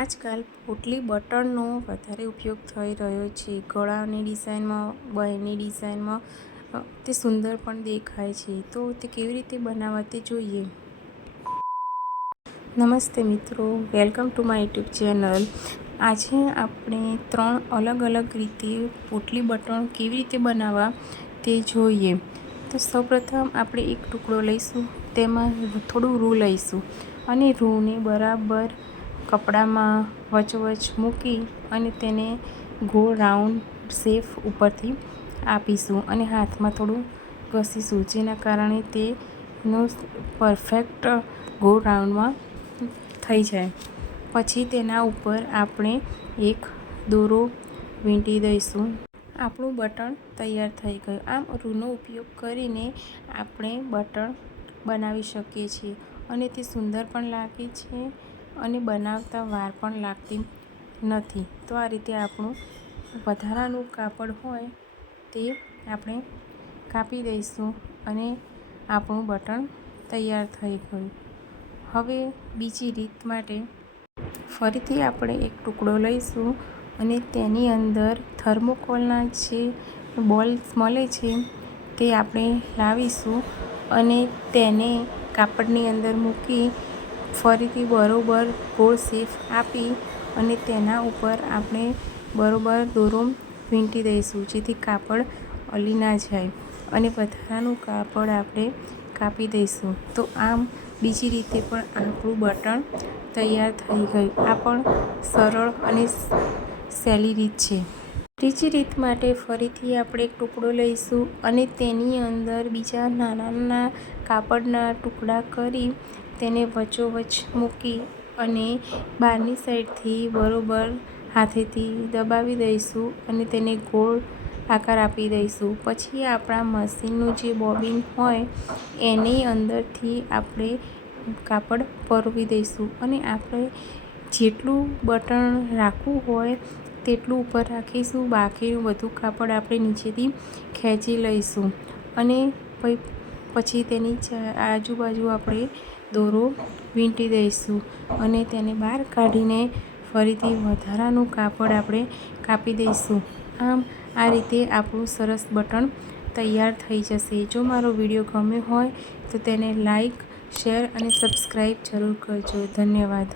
આજકાલ પોટલી બટનનો વધારે ઉપયોગ થઈ રહ્યો છે. ગળાની ડિઝાઇનમાં, બાયની ડિઝાઇનમાં તે સુંદર પણ દેખાય છે. તો તે કેવી રીતે બનાવવા તે જોઈએ. નમસ્તે મિત્રો, welcome to my YouTube channel. આજે આપણે 3 અલગ અલગ રીતે પોટલી બટન કેવી રીતે બનાવવા તે જોઈએ. તો સૌપ્રથમ આપણે એક ટુકડો લઈશું, તેમાં થોડું રૂ લઈશું અને રૂને બરાબર કપડામાં વચોવચ મૂકી અને તેને ગોળ રાઉન્ડ શેપ ઉપરથી આપીશું અને હાથમાં થોડું ઘસીશું, જેના કારણે તેનો પરફેક્ટ ગોળ રાઉન્ડમાં થઈ જાય. પછી તેના ઉપર આપણે એક દોરો વીંટી દઈશું. આપણું બટન તૈયાર થઈ ગયું. આમ રૂનો ઉપયોગ કરીને આપણે બટન બનાવી શકીએ છીએ અને તે સુંદર પણ લાગે છે અને બનાવતા વાર પણ લાગતી નથી. તો આ રીતે આપણું વધારાનું કાપડ હોય તે આપણે કાપી દઈશું અને આપણું બટન તૈયાર થઈ ગયું. હવે બીજી રીત માટે ફરીથી આપણે એક ટુકડો લઈશું અને તેની અંદર થર્મોકોલના જે બોલ્સ મળે છે તે આપણે લાવીશું અને તેને કાપડની અંદર મૂકી ફરીથી બરોબર ગોળ શેપ આપી અને તેના ઉપર આપણે બરોબર દોરો વીંટી દઈશું, જેથી કાપડ અલી ના જાય અને વધારાનું કાપડ આપણે કાપી દઈશું. તો આમ બીજી રીતે પણ આપણું બટન તૈયાર થઈ ગયું. આ પણ સરળ અને સહેલી રીત છે. ત્રીજી રીત માટે ફરીથી આપણે એક ટુકડો લઈશું અને તેની અંદર બીજા નાના નાના કાપડના ટુકડા કરી તેને વચ્ચોવચ્ચ મૂકી અને બહારની સાઈડથી બરોબર હાથેથી દબાવી દઈશું અને તેને ગોળ આકાર આપી દઈશું. પછી આપણા મશીનનું જે બોબિન હોય એની અંદરથી આપણે કાપડ પરોવી દઈશું અને આપણે જેટલું બટન રાખવું હોય તેટલું ઉપર રાખીશું. બાકીનું બધું કાપડ આપણે નીચેથી ખેંચી લઈશું અને પછી તેની આજુબાજુ આપણે દોરો વીંટી દઈશું અને તેને બહાર કાઢીને ફરીથી વધારાનું કાપડ આપણે કાપી દઈશું. આમ આ રીતે આપણું સરસ બટન તૈયાર થઈ જશે. જો મારો વિડીયો ગમ્યો હોય તો તેને લાઈક, શેર અને સબસ્ક્રાઈબ જરૂર કરજો. ધન્યવાદ.